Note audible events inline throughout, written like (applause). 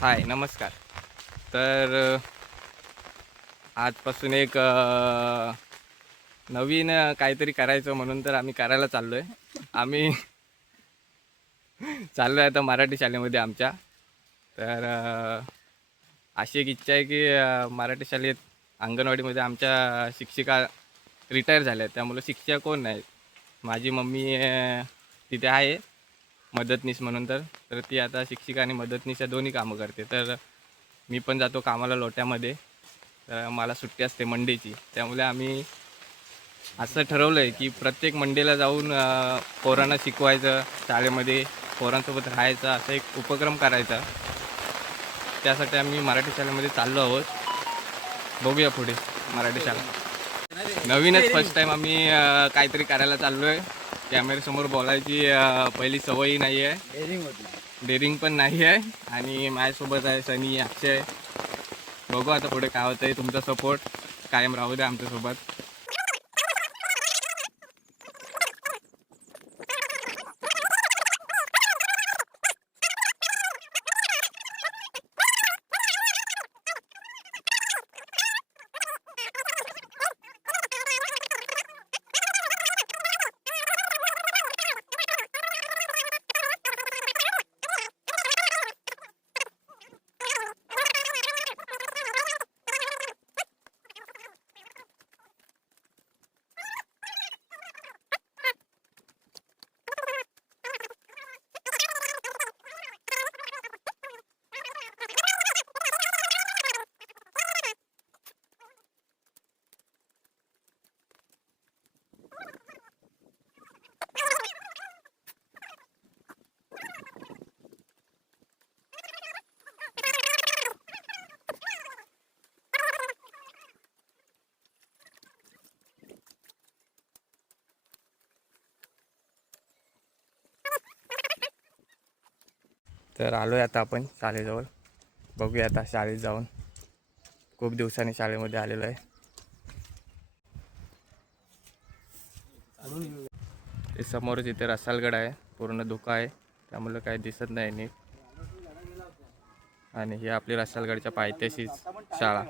हाय नमस्कार. तर आजपासून एक नवीन काहीतरी करायचं म्हणून तर आम्ही करायला चाललो आहे आम्ही चाललो आहे आता मराठी शाळेमध्ये आमच्या. तर अशी एक इच्छा आहे की मराठी शाळेत अंगणवाडीमध्ये आमच्या शिक्षिका रिटायर झाल्या आहेत. त्यामुळे शिक्षक कोण नाहीत? माझी मम्मी तिथे आहे. मदतनीस म्हणून तर तर ती आता शिक्षिका आणि मदतनीस या दोन्ही कामं करते. तर मी पण जातो कामाला लोट्यामध्ये. तर मला सुट्टी असते मंडेची. त्यामुळे आम्ही असं ठरवलं आहे की प्रत्येक मंडेला जाऊन पोरांना शिकवायचं शाळेमध्ये पोरांसोबत राहायचं असा एक उपक्रम करायचा. त्यासाठी आम्ही मराठी शाळेमध्ये चाललो आहोत. बघूया पुढे मराठी शाळा. नवीनच फर्स्ट टाईम आम्ही काहीतरी करायला चाललो आहे कॅमेऱ्यासमोर बोलायची पहिली सवयही नाही आहे. डेअरिंग पण नाही आहे. आणि माझ्यासोबत आहे सनी अक्षय. बघू आता पुढे काय होतं आहे तुमचा सपोर्ट कायम राहू द्या आमच्यासोबत. तर आलो आहे आता आपण शाळेजवळ. बघूया आता शाळेत जाऊन. खूप दिवसांनी शाळेमध्ये आलेलो आहे. ते समोरच इथे रसालगड आहे. पूर्ण धुका आहे. त्यामुळं काही दिसत नाही नीट. आणि ही आपली रसालगडच्या पायथ्याशीच शाळा.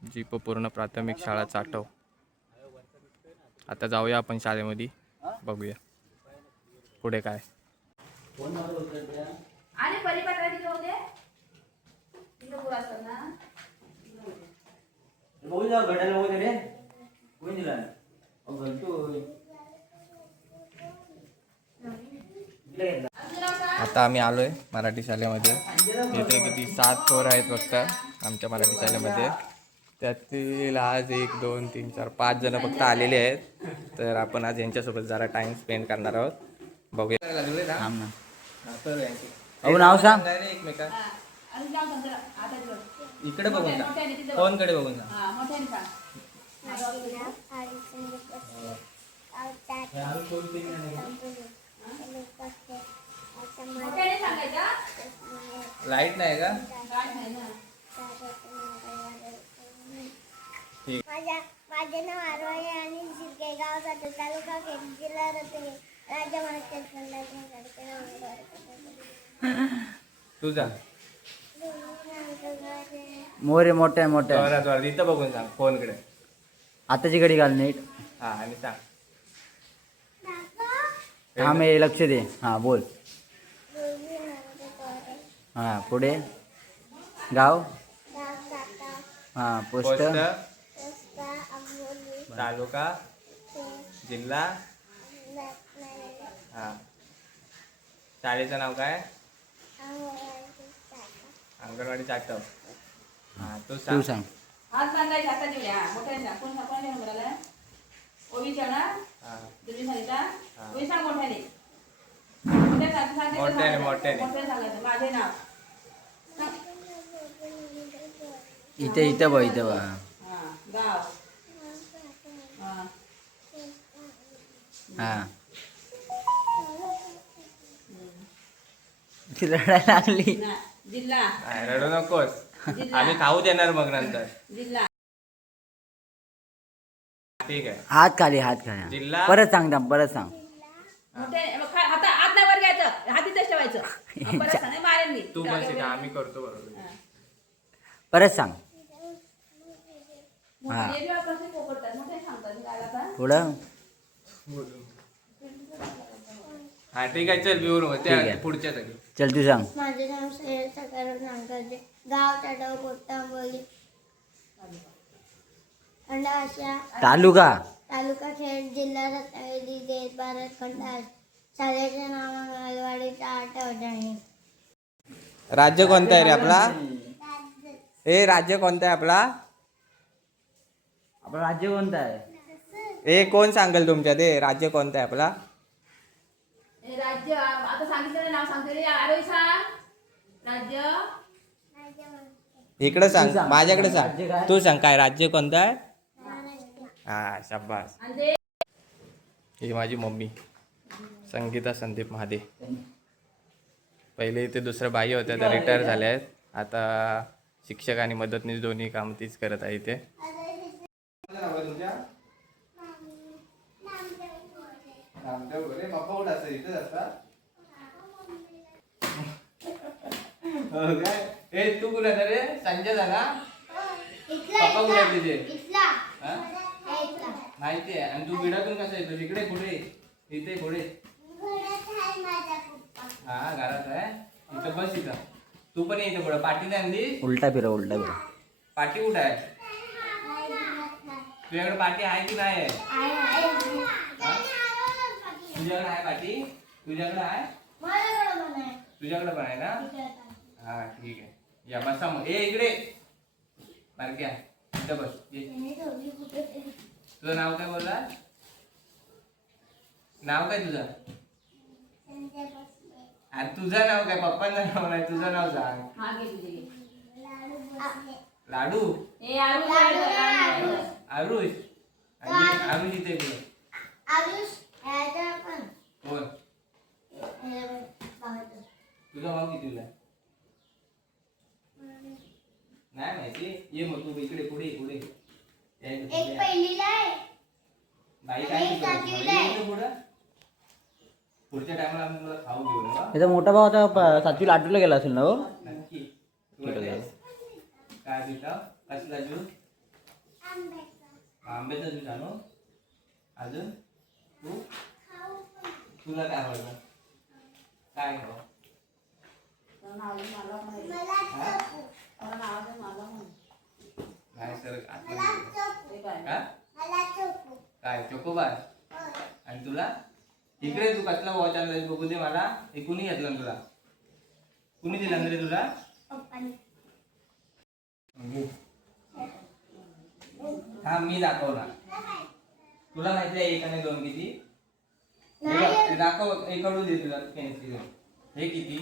जी पूर्ण प्राथमिक शाळा चाटव. आता जाऊया आपण शाळेमध्ये. बघूया. पुढे काय? आणि परिपत्र तिथे होते. तिथे पुरा असतात ना. बघू जाऊ घडायला बघू रे कोणी दिला घंटू. आता आम्ही आलोय मराठी शाळेमध्ये. इथे किती सात पोरं आहेत फक्त आमच्या मराठी शाळेमध्ये. त्यातील आज एक दोन तीन चार पाच जण फक्त आलेले आहेत. तर आपण आज यांच्यासोबत जरा टाइम स्पेंड करणार आहोत. बघूया. थांब ना. अहो नाव सांग. एकमेका. इकडे बघून जा तिथे फोनकडे बघून जा सांग. लाइट नाही का? काय नाही ना. माझ्या माझे नाव आरोही आणि शिर्के गाव जातो तालुका खेड जिल्हा रत्नागिरी राज्य महाराष्ट्र तुझा मोरे मोठ्या मोठ्या जोरात जोरात. इथं बघून सांग फोनकडे. आताची घडी घाल नीट. हा आणि सांग. हे लक्ष दे. हा बोल. हा पुढे. गाव? हा पोस्ट. पोस्ट. तालुका? जिल्हा? हा. शाळेचं नाव काय? अंगणवाडी चाटव. हा तू तू सांग. सांग हात बांधायचे हातात देऊया हा, मोठ्याने कोण कोण नाही म्हणाला ओवी ना? हा. तुम्ही सांगितला हा. ओवी सांग मोठ्याने? मोठ्याने सांग, सांग, मोठ्याने. मोठ्याने. मोठ्याने सांगायचं. माझे नाव. सांग. इथे इथं बघ इथं बघ. हा, गाव. हा. हा. ती रडायला लागली. ना, जिल्हा नाही, रडू नकोस. आम्ही खाऊ देणार मग नंतर. जिल्हा ठीक आहे. हात खाली हात खाली. जिल्हा? परत सांग थांब परत सांग. मोठ्याने मग खा- आता हात नाही वर घ्यायचं. हात इथेच ठेवायचं. (laughs) हा, परत सांग, नाही मारेन मी. तू आम्ही करतो बरोबर. हा. परत सांग. हा. जेव्हा पोपटतात. सांगतात मी पुढं. ठीक आहे चल बिवरू मग ठीक आहे. पुढच्या सगळी चल तू सांग. माझे नाव सैयद सकाराम नांगरजे. गाव तडाव कोटांबोली खंड आशिया. तालुका? तालुका खेड जिल्हा रत्नागिरी देश भारत खंड आशिया. शाळेचे नाव अंगणवाडीचा आठ अडाणी राज्य कोणता आहे रे आपला? ए राज्य कोणता आहे आपला? आपलं राज्य कोणतं आहे? ए कोण सांगेल तुमच्या ते? राज्य कोणता आहे आपला? हे आ- आता सांगितलेलं नाव सांगते रे. आरोही सांग. राज्य. इकडे सांग. माझ्याकडे? सांग. तू सांग काय राज्य कोणतं आहे? हा शाबास. ते? ही माझी मम्मी. संगीता संदीप महादे. पहिले इथे दुसऱ्या बाई होत्या त्या रिटायर झाल्या आहेत. आता शिक्षक आणि मदतनीस दोन्ही काम तीच करत आहे इथे. ए तू कुठे रे? संजय झाला? पप्पा कुठे तुझे? इथला माहिती आहे. आणि तू बिडातून कसं येतो? इकडे पुढे. इथे पुढे. पप्पा हा घरात आहे. इथं बस इथं. तू पण ये इथं पुढे. पाठी नाही आणली? उलटा फिरव उलटा फिरव पाठी कुठं आहे? तुझ्याकडे पाठी आहे की नाही? आहे तुझ्याकडे आहे पाठी? तुझ्याकडे आहे? तुझ्याकडे पण आहे ना? हा ठीक आहे. या बसा मग. ए इकडे. बारक्या इथं बस. ये. तुझं नाव काय बोलला? नाव काय तुझं? अरे तुझं नाव काय? पप्पांचं नाव नाही तुझं नाव सांग. हा तुझे. लाडू? ए आरुष लाडू. आरुष? आणि आरुष इथे कोण? तुझा भाऊ कितीला आहे? नाही माहिती ये मग तू इकडे पुढे पुढे. एक. पहिलीला आहे. बाई काय एक शिकवते? सातवीला आहे. ये इकडे पुढं. पुढच्या टायमाला आम्ही तुला खाऊ घेऊ ना. त्याचा मोठा भाऊ आता प- सातवीला आठवीला गेला असेल ना हो? नक्की. तू येतेस? काय पिता कसला ज्यूस आंब्याचा ज्यूस आणू अजून? तू? तुला काय आवडलं काय खाऊ मला. हा? नाव दे मला सर? काय? काय चोकोबार? आणि तुला? इकडे तू कसला वॉच आणला बघू दे मला. हे कुणी घेतलं ना तुला? कुणी दिलं ना रे तुला? हा मी दाखवला. तुला माहिती आहे एक आणि दोन किती? दाखव. एकडून दे तुला पेन्सिल हे किती?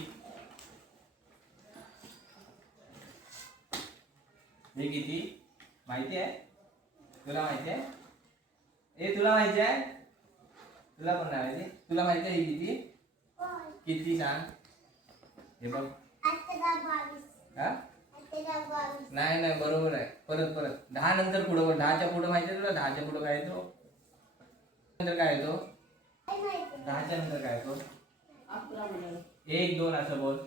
हे किती? माहिती आहे? तुला माहिती आहे? ए तुला माहिती आहे? तुला पण नाही माहिती? तुला माहिती आहे किती? किती सांग? हे बघ. हा? नाही नाही बरोबर आहे. परत परत. दहा नंतर पुढं दहाच्या पुढं माहिती आहे तुला? दहाच्या पुढं काय येतो? नंतर काय येतो? दहाच्या नंतर काय येतो. एक दोन असं बोल.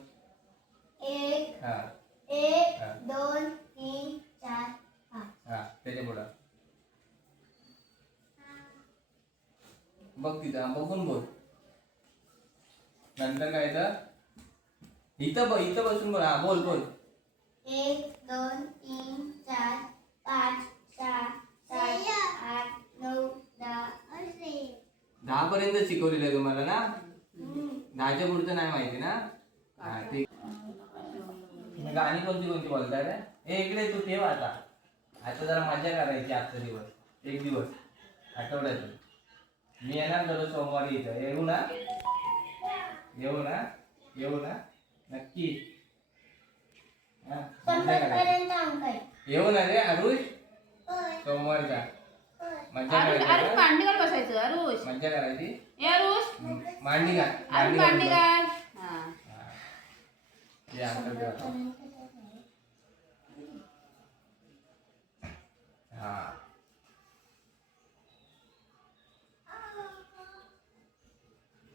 एक हा. एक. दोन तीन चार पाच हा त्याच्या पुढं बघून बोल नंतर काय येतं? इथं बघ इथं बसून बोल. हा बोल बोल. एक दोन तीन चार पाच सहा सात आठ नऊ दहा. पर्यंत शिकवलेलं आहे तुम्हाला ना? दहाच्या पुढचं नाही माहिती ना? हा ठीक. गाणी कोणती कोणती बोलताय रे? ए इकडे तू ठेव आता. आता जरा मजा करायची आजचा दिवस. एक दिवस. आठवड्यातून. मी येणार दररोज सोमवारी इथं. येऊ ना? येऊ ना? येऊ ना? नक्की. हा, मजा येऊ ना रे अरुष मजा अरुष करायची का? मांडीवर बसायचं अरुष मजा करायची? ए अरुष मांडी का अरुष मांडी हा. हे. देवा. हा.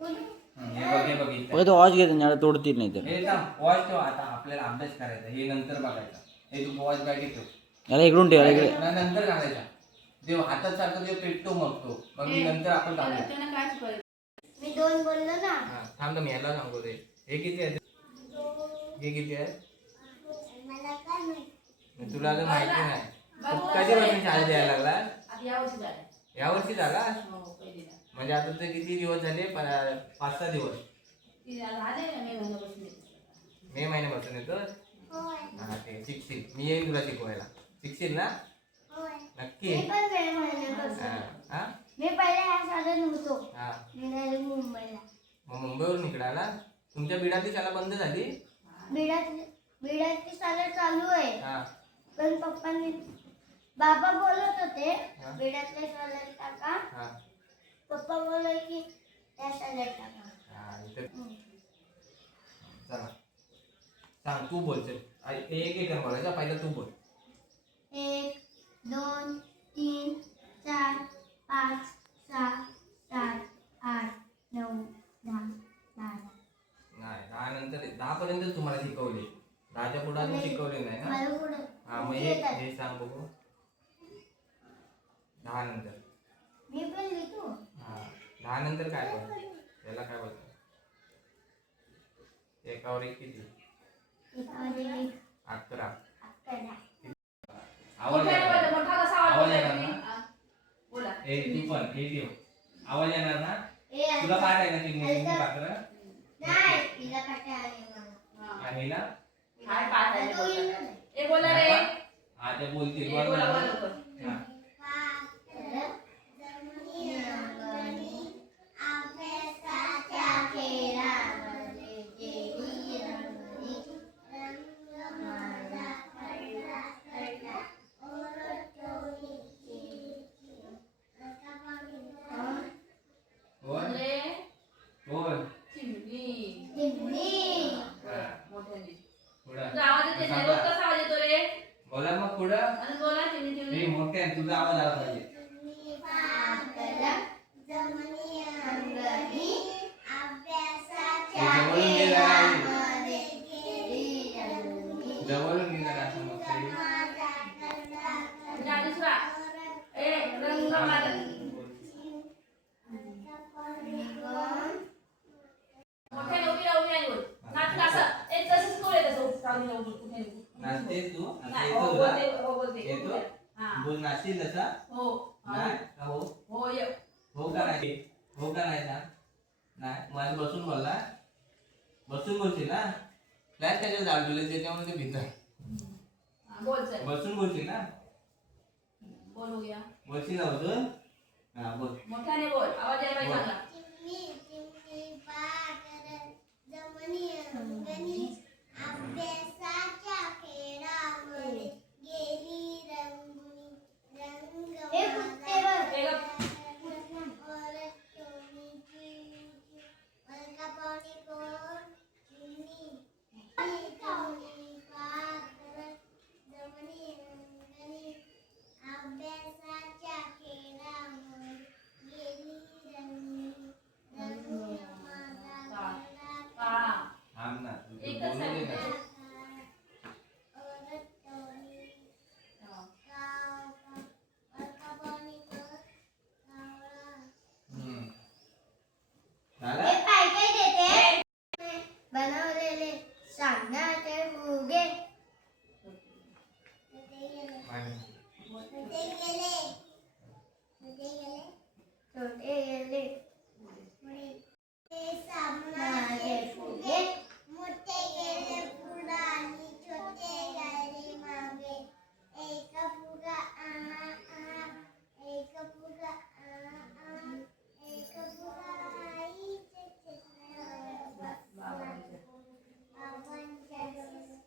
ओय तो वॉच घेतो त्याला तोडतील नाही तर. हे थांब वॉच ठेव आता आपल्याला अभ्यास करायचा हे नंतर बघायचा. हे तू वॉच बॅग ठेव. याला इकडून ठेव इकडे. नाही, नंतर घालायचा. देव हातात सारखं देव पेटतो मग तो. मग मी नंतर आपण घालूया. त्यांना काय शिकवायचं मी दोन बोललो ना. हा, थांब ना मी याला सांगतो रे हे किती आहे? हे किती आहे? मला काय माहिती? तुला तर माहिती नाही. तू कधीपासून शाळेत यायला लागला या वर्षी झालं. या वर्षी झाला? हो पहिलीला म्हणजे आता ते किती दिवस झाले? प- पाच सहा दिवस. ती झाले ना मे महिन्यापासून येते. मे महिन्यापासून येतो होय हा ते शिकशील. मी येईन तुला शिकवायला. शिकशील ना? होय नक्की. मी पण वेळ महिन्यापासून हा? मी पहिले या शाळेत नव्हतो हा. मी डायरेक्ट मुंबईला मग मुंबईवरून इकडे आला तुमच्या बिडातली शाळा बंद झाली? बिडात बिडाची शाळा चालू आहे. हा. पण पप्पांनी बाबा बोलत होते. बिडातल्या शाळेत टाका. पप्पा बोलले की त्या टाका. चला. सांग तू बोल चल एक एक बोलायचा पहिला तू बोल. एक दोन तीन चार पाच सहा सात आठ नऊ दहा बारा. नाही दहा नंतर दहा पर्यंत तुम्हाला शिकवले. दहाच्या पुढे शिकवले नाही ना? हा मग हे सांग बघू. दहा नंतर मी पण लिहितो हा दहा नंतर काय बोल त्याला काय बोलतो एकावर एक किती? अकरा. आवाज येणार आवाज-? ना? बोला. ए तू पण हे ठेव. आवाज येणार ना? ए तुला पाठ आहे ना ती मुलींची पात्र नाही तिला काटा आले मला. हा. आहे ना काय पाठ आहे. तो येईल बोलता? ना. ए बोला रे. हा ते बोलतील. ए, तू नाचता नाही येतो हो हो हा बोल नाचतील तसा हो हा. नाही हो? हो ये. का नाही? हो का नाही सांग नाही माझं बसून बोलला बसून बोलशील ना? फ्लॅट त्याच्यात जाळ तुला त्याच्यामुळे ते भीत. हा, बोल चल. बसून बोलशील ना? बोल हो गया बोलशील ना बसून हा बोल. मोठ्याने बोल. आवाज यायला. चांगला. चिमणी चिमणी पाकर जमनी अंगणी अभ्यासाच्या खेळामध्ये गेली रंगुनी रंग हे गप. अभ्यासाच्या खेळामध्ये गेली रंगुनी रंग माझा कळला हा थांब ना तू तू एकच बोलू दे ना आहे. हम्म. झाला हे काय काय देते बनवलेले सांगण्याचे फुगे मागे. छोटे गेले सामनाचे फुगे मोठे गेले पुढे आणि छोटे गेले मागे एक फुगा आहा आहा एक फुगा आहा आहा एक फुगा आईचे चित्र बसला बाबांच्या डोळ्यात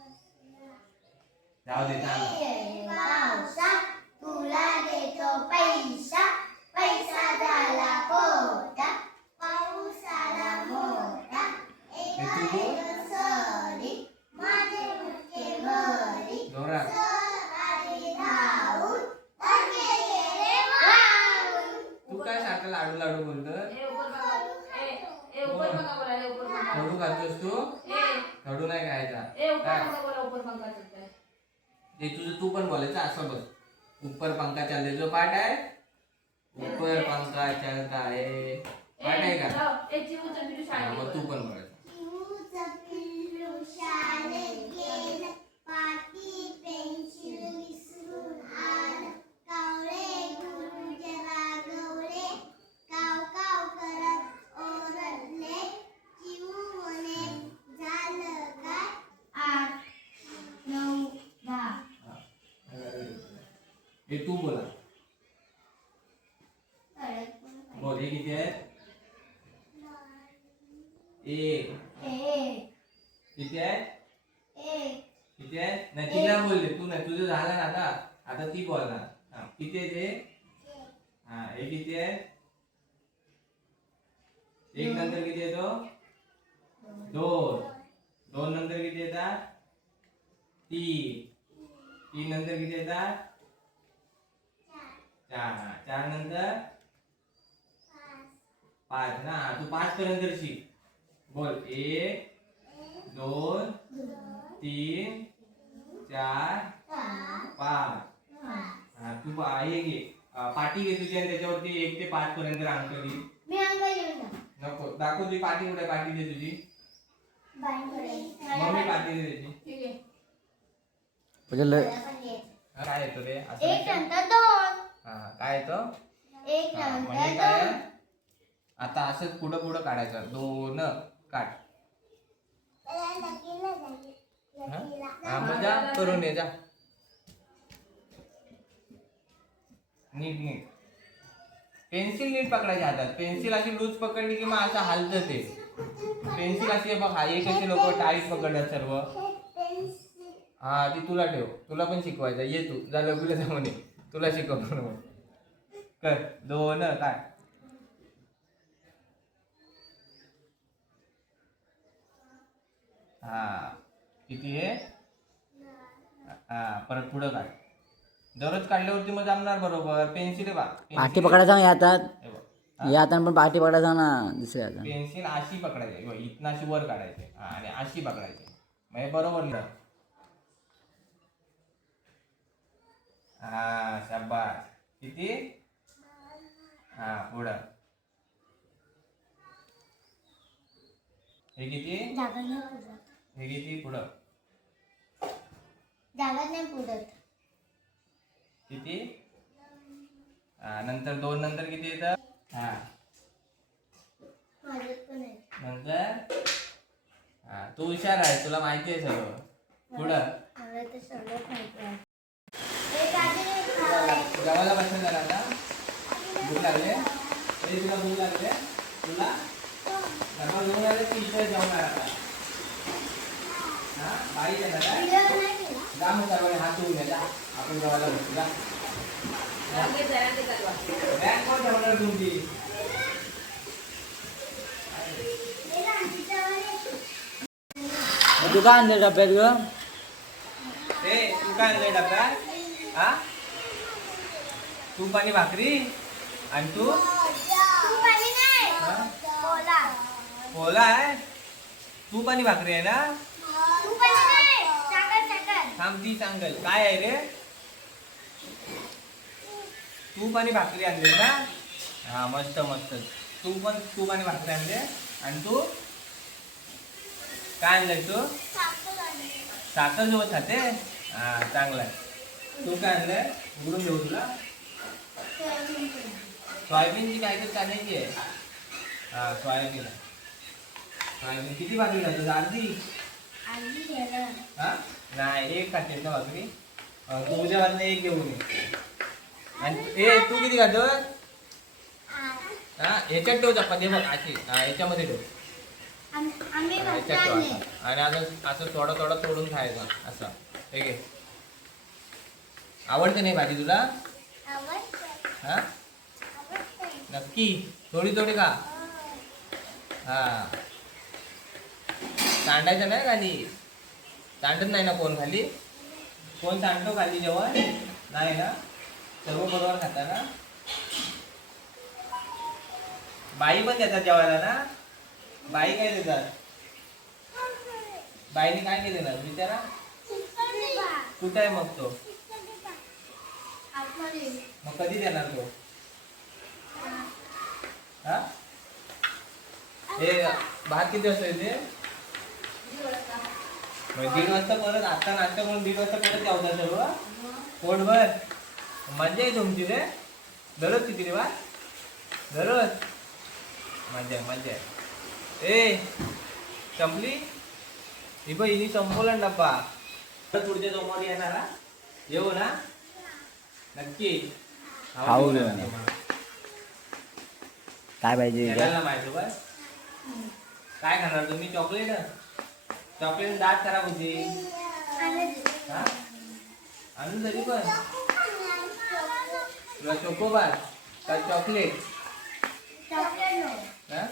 बसला जाऊ दे चांगलं ये पावसा तुला देतो पैसा पैसा झाला कोटा पाऊस आला मोठा एका हे तू बोल. वेळेस सरी माझे मुठे भरी जोरात सर आले धावून पडले गेले वाहून तू काय सारखं लाडू लाडू बोलतो ए ऊपर बघा ए ए ऊपर बघा बोला रे ए उपर काय? पंखा बोला उपर पंखा चलताय ते तुझं तू पण बोलायचं असं बस ऊपर पंखा चालते जो पाठ आहे ऊपर पंखा चलता आहे पाठ आहे का? तू पण बोलायचं चिमूचं पिल्लू शाळेत गेलं, पाटी पेन्सिल विसरून आलं. कावळे गुरुजी रागवले, काव काव करत ओरडले. चिमू म्हणे, झालं काय? आठ, नऊ, दहा. हे तू बोला बोल हे किती आहे एक एक, किती आहे एक, किती आहे नाही तिला बोलले तू नाही तुझं झालं ना आता आता ती बोलणार हा, किती आहे ते हा हे किती आहे एक नंतर किती येतो दोन. दोन नंतर किती येतात? तीन. तीन नंतर किती येतात? चार. चार नंतर? पाच. ना तू पाच पर्यंत शिक बोल. एक दोन तीन चार पाच. हा, तू पा- हे घे. पाटी घे तुझी आणि त्याच्यावरती एक ते पाच पर्यंत अंक जा. नको दाखव तुझी पाटी कुठे आहे? पाटी दे तुझी. मम्मी. हा, काय येतो रे? एक? नंतर दोन. हा काय येतं एक नंतर म्हणजे दोन. आता असंच पुढं पुढं काढायचं. दोन काढ. हा? हा मग जा करून ये जा. नीट नीट. पेन्सिल नीट पकडायच्या हातात. पेन्सिल अशी लूज पकडली की मग असं हालतं ते. पेन्सिल अशी बघ हा एक असे लोक टाईट पकडतात सर्व. हा ती तुला ठेव. तुला पण शिकवायचं. ये तू. जा लघुला जा म्हणे. तुला शिकवतो मग कर. दोन काय? हा. किती आहे हा परत पुढं काढ. दररोज काढल्यावरती मग जमणार बरोबर. पेन्सिल आहे बा पाठी पकडायचा हे बघ. या हातात पण पाठी पकडायचा ना दुसऱ्या पेन्सिल अशी पकडायची बघ, इथनं अशी वर काढायची हा, आणि अशी पकडायची. म्हणजे बरोबर लिहा. हा शाबास. किती? हा पुढं. हे किती? जागा नाही पुरत हे किती? पुढं. जागा नाही पुरत किती? हा नंतर दोन नंतर किती येतं? हा. नंतर? हा तू हुशार आहे तुला माहिती आहे सगळं. पुढं. मला बसून झाला आता. भूक लागले ए तुला भूक लागले तुला? डबा घेऊन आले की इथे जाऊन आता. हा बाई येणार काय? जाम नाही सर्वांनी हात धुवून घ्या आपण गावाला बसू जा. लगेच जरा ते करवा बॅग कोण ठेवणार तुमची हे ना, तिच्यावर एक तू काय आणले डब्यात ग तू काय आणलंय डब्यात हा तूप आणि भाकरी आणि तू. पोला आहे तूप आणि भाकरी आहे ना तूप आणि नाही. साखर, साखर. थांब ती सांगल काय आहे रे तूप आणि भाकरी आणली ना? हा मस्त मस्त. तू पण तूप आणि भाकरी आणले. आणि तू? काय आणलंय तू? साखर सोबत खाते? हा चांगला आहे. तू काय आणलंय? उघडून देऊ तुला. सोयाबीन तेल. सोयाबीनची काहीतरी चालायची आहे. हा सोयाबीन. सोयाबीन किती भाकरी खातो अर्धी. हा? नाही एक खाते ना भाकरी. तू उद्या वाजता एक घेऊन ये. आणि ए तू किती घालतो हा ह्याच्यात ठेव चपाती बघ अशी. हा याच्यामध्ये ठेव. याच्यात ठेव असं. आणि असं असं थोडं थोडं तोडून खायचं असं. ठीक आहे आवडते नाही भाजी तुला? हा? नक्की. थोडी थोडी का हा. सांडायचं नाही खाली? सांडत नाही ना कोण खाली? कोण सांडतो खाली जेवण? नाही ना? सर्व बरोबर खाता ना? बाई पण देतात जेवायला ना? बाई काय देतात? बाईने काय केले ना विचारा कुठं आहे मग तो मग कधी देणार तो? हा? हे भात किती वाजता येते? दीड वाजता परत आता नाश्ता करून दीड वाजता परत जाऊ सर्व? पोटभर? मजा आहे तुमची रे. दररोज किती रे बा? दररोज. मजा मजा ए संपली? ही बघ हिनी संपवला डब्बा. पुढच्या सोमवारी येणार हा? येऊ ना? नक्की. खाऊ घेऊ. काय पाहिजे याला माहिती बस. काय खाणार तुम्ही? चॉकलेट? चॉकलेट दात खराब होती हा? आणून तरी पण. तुला चोकोबार का चॉकलेट? हा?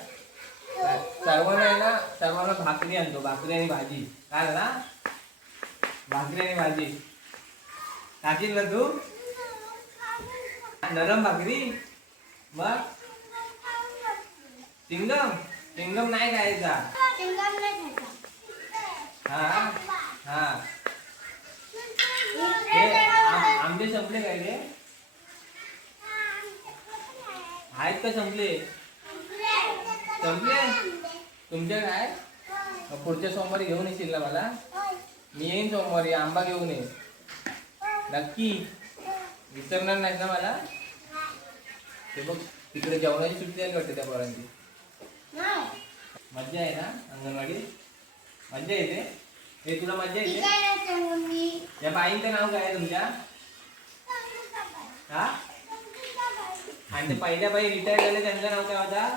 सर्वांना आहे ना सर्वांना भाकरी आणतो भाकरी आणि भाजी. काय ना भाकरी आणि भाजी. टाकील ना तू? नरम भाकरी? मग? चिंगम? चिंगम नाही खायचा. हा? हा. आंबे संपले काय रे? आहेत का संपले? संपले? तुमच्या काय? पुढच्या सोमवारी घेऊन येशील ना मला? मी येईन सोमवारी आंबा घेऊन ये. नक्की. विसरणार नाही ना मला? ते बघ तिकडे जेवणाची सुट्टी आली वाटते त्या पोरांची. मज्जा आहे ना अंगणवाडी? मज्जा येते हे तुला मज्जा येते? या बाईंचं नाव काय आहे तुमच्या? हा? आणि ते पहिल्या बाई रिटायर झाले त्यांचं नाव काय होता?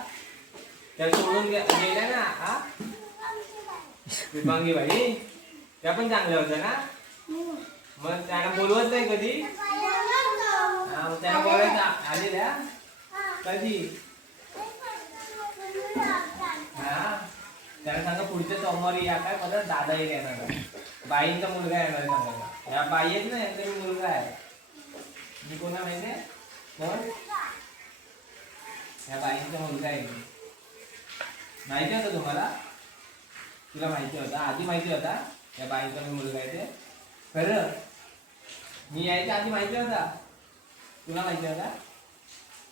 त्या सोडून गेल्या ना हा? विभांगी बाई त्या पण चांगल्या होत्या ना? मग त्यांना बोलवत नाही कधी? त्यांना बोलायचं आलेल्या? कधी? हा? त्याला सांगा पुढच्या सोमवारी या काय परत दादा येईल येणार बाईंचा मुलगा येणार आहे सांगा या बाई आहेत ना यांचा मी मुलगा आहे. मी कोणा माहिती आहे? कोण? या बाईंचा मुलगा आहे मी. माहिती होतं तुम्हाला? तुला माहिती होता? आधी माहिती होता? या बाईंचा मी मुलगा आहे ते. खरं? मी यायच्या आधी माहिती होता? तुला माहिती होता?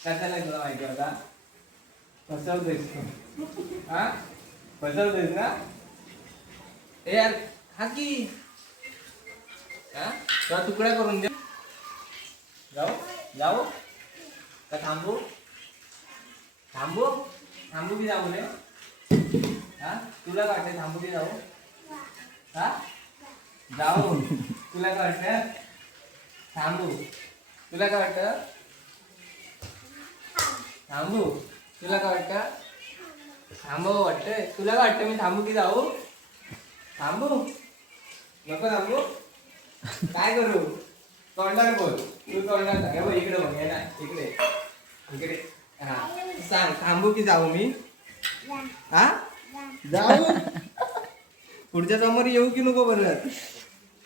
कशाला तुला माहिती होता? फसवतोयस तू. हा? फसवतोयस ना? ए यार हा की? हा? तुला तुकडा करून दे. जाऊ? जाऊ? का थांबू? थांबू? थांबू की जाऊ नये हा? तुला काय वाटतं थांबू की जाऊ? हा? जाऊ. तुला काय वाटतं थांबू. तुला काय वाटतं थांबू. तुला काय वाटतं थांबू वाटतंय. तुला काय वाटतं मी थांबू की जाऊ? थांबू. नको थांबू. काय करू? तोंडार बोल. तू तोंडार सांग बघ इकडे बघ ना इकडे. इकडे. हा. सांग थांबू की जाऊ मी? हा? जाऊ. पुढच्या समोर येऊ की नको परत?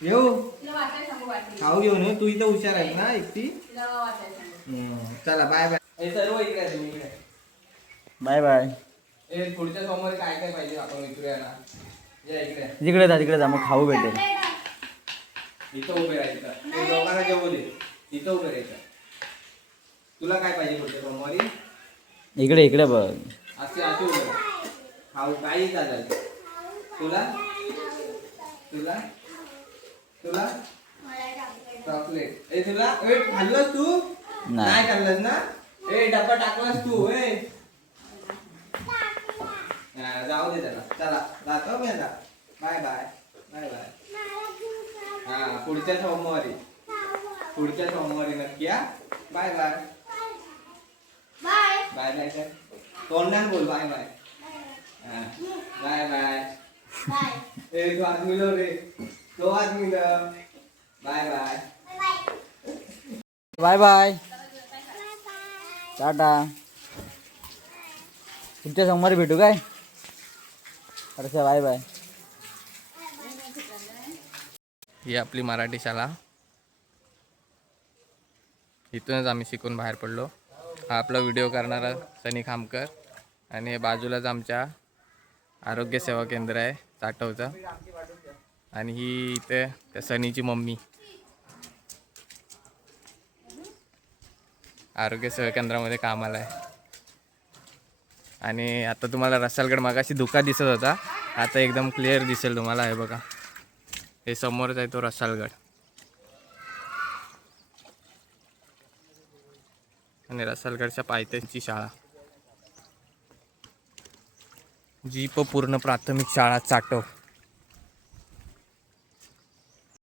येऊ? तुला वाटायला सांगू वाटली खाऊ घेऊन ये. तू इथं हुशार आहेस ना एकटी. चला बाय बाय सर्व इकडे आहे तुम्ही इकडे. बाय बाय हे पुढच्या सोमवारी काय काय पाहिजे आपण विचारूया ना? इकडे. तिकडे जा तिकडे जा मग खाऊ भेटेल. इथं उभे राहायचं जेवू दे इथं उभे राहायचं तुला काय पाहिजे पुढच्या सोमवारी इकडे इकडे बघ. असे असे उभे राहा. खाऊ काही तुला? तुला? तुला? चॉकलेट. ए तुला? ए खाल्लंस तू? नाही. नाही खाल्लंस ना? ए डब्बा टाकलास तू ए. हा, जाऊ दे त्याला. चला जातो मी आता. Bye bye. Bye bye. हा पुढच्या सोमवारी. पुढच्या सोमवारी नक्की हा. Bye bye. Bye bye bye. कर तोंडान बोल bye bye. Bye bye. Bye. ए तो आज मिळव रे. तो आज मिळव bye bye. Bye bye. Tata. पुढच्या सोमवारी भेटू काय? अरे बाय बाय. ही आपली मराठी शाळा. इथूनच आम्ही शिकून बाहेर पडलो. हा आपला व्हिडिओ करणारा सनी खामकर. आणि बाजूलाच आमच्या आरोग्य सेवा केंद्र आहे चाटवचं आणि ही इथे त्या सनीची मम्मी. आरोग्य सेवा केंद्रामध्ये कामाला आहे. आणि आता तुम्हाला रसालगड मागाशी धुका दिसत होता. आता एकदम क्लिअर दिसेल तुम्हाला हे बघा. हे समोरच आहे तो रसालगड. आणि रसालगडच्या पायथ्याची शाळा. जीप पूर्ण प्राथमिक शाळा चाटव.